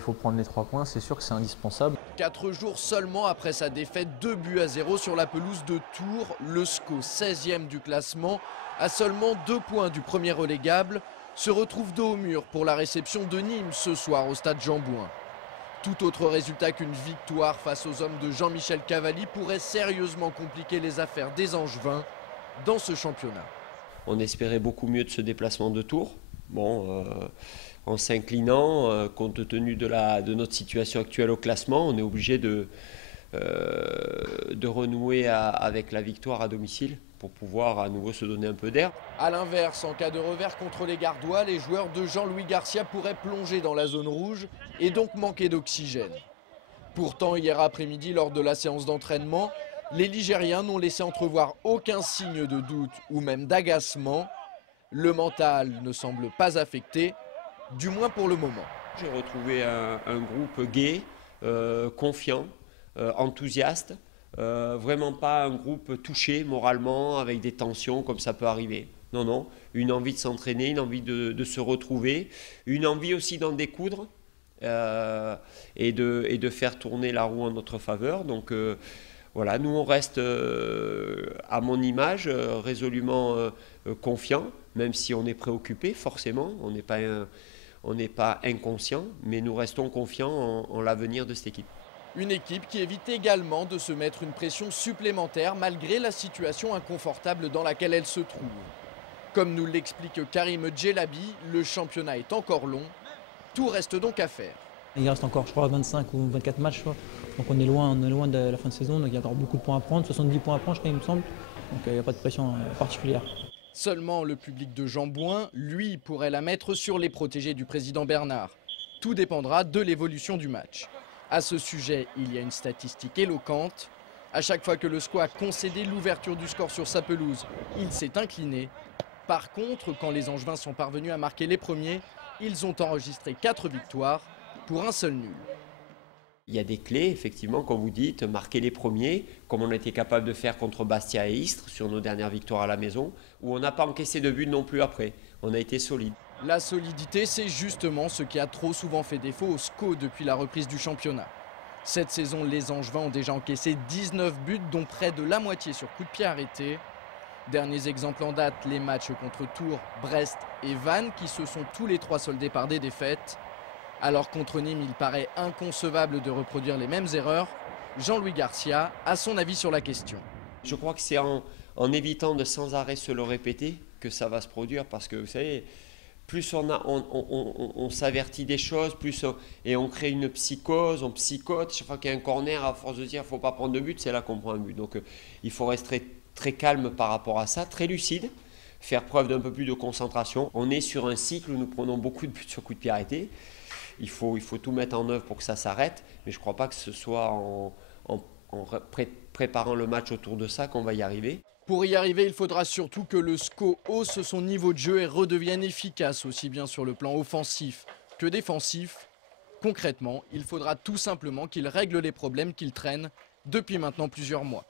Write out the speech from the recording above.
il faut prendre les 3 points, c'est sûr que c'est indispensable. 4 jours seulement après sa défaite 2-0 sur la pelouse de Tours, le SCO 16e du classement, à seulement 2 points du premier relégable, se retrouve dos au mur pour la réception de Nîmes ce soir au stade Jean-Bouin. Tout autre résultat qu'une victoire face aux hommes de Jean-Michel Cavalli pourrait sérieusement compliquer les affaires des Angevins dans ce championnat. On espérait beaucoup mieux de ce déplacement de Tours. Bon, en s'inclinant, compte tenu de notre situation actuelle au classement, on est obligé de renouer avec la victoire à domicile pour pouvoir à nouveau se donner un peu d'air. A l'inverse, en cas de revers contre les Gardois, les joueurs de Jean-Louis Garcia pourraient plonger dans la zone rouge et donc manquer d'oxygène. Pourtant, hier après-midi, lors de la séance d'entraînement, les Ligériens n'ont laissé entrevoir aucun signe de doute ou même d'agacement. Le mental ne semble pas affecté, du moins pour le moment. J'ai retrouvé un groupe gai, confiant, enthousiaste. Vraiment pas un groupe touché moralement avec des tensions comme ça peut arriver. Non, non, une envie de s'entraîner, une envie de se retrouver, une envie aussi d'en découdre et de faire tourner la roue en notre faveur. Donc voilà, nous on reste à mon image résolument confiants, même si on est préoccupé forcément, on n'est pas inconscient, mais nous restons confiants en l'avenir de cette équipe. Une équipe qui évite également de se mettre une pression supplémentaire malgré la situation inconfortable dans laquelle elle se trouve. Comme nous l'explique Karim Djelabi, le championnat est encore long, tout reste donc à faire. Il reste encore, je crois, 25 ou 24 matchs, donc on est loin de la fin de saison, donc il y a encore beaucoup de points à prendre, 70 points à prendre, je crois, il me semble, donc il n'y a pas de pression particulière. Seulement le public de Jean-Bouin, lui, pourrait la mettre sur les protégés du président Bernard. Tout dépendra de l'évolution du match. À ce sujet, il y a une statistique éloquente. À chaque fois que le SCO a concédé l'ouverture du score sur sa pelouse, il s'est incliné. Par contre, quand les Angevins sont parvenus à marquer les premiers, ils ont enregistré 4 victoires pour un seul nul. Il y a des clés, effectivement, comme vous dites, marquer les premiers, comme on a été capable de faire contre Bastia et Istres sur nos dernières victoires à la maison, où on n'a pas encaissé de but non plus après. On a été solide. La solidité, c'est justement ce qui a trop souvent fait défaut au SCO depuis la reprise du championnat. Cette saison, les Angevins ont déjà encaissé 19 buts, dont près de la moitié sur coup de pied arrêté. Derniers exemples en date, les matchs contre Tours, Brest et Vannes, qui se sont tous les 3 soldés par des défaites. Alors contre Nîmes, il paraît inconcevable de reproduire les mêmes erreurs. Jean-Louis Garcia a son avis sur la question. Je crois que c'est en évitant de sans arrêt se le répéter que ça va se produire, parce que vous savez, plus on s'avertit des choses, et on crée une psychose, on psychote. Chaque fois qu'il y a un corner, à force de dire qu'il ne faut pas prendre de but, c'est là qu'on prend un but. Donc il faut rester très calme par rapport à ça, très lucide, faire preuve d'un peu plus de concentration. On est sur un cycle où nous prenons beaucoup de buts sur coup de pied arrêté. Il faut tout mettre en œuvre pour que ça s'arrête, mais je ne crois pas que ce soit en préparant le match autour de ça qu'on va y arriver. Pour y arriver, il faudra surtout que le SCO hausse son niveau de jeu et redevienne efficace aussi bien sur le plan offensif que défensif. Concrètement, il faudra tout simplement qu'il règle les problèmes qu'il traîne depuis maintenant plusieurs mois.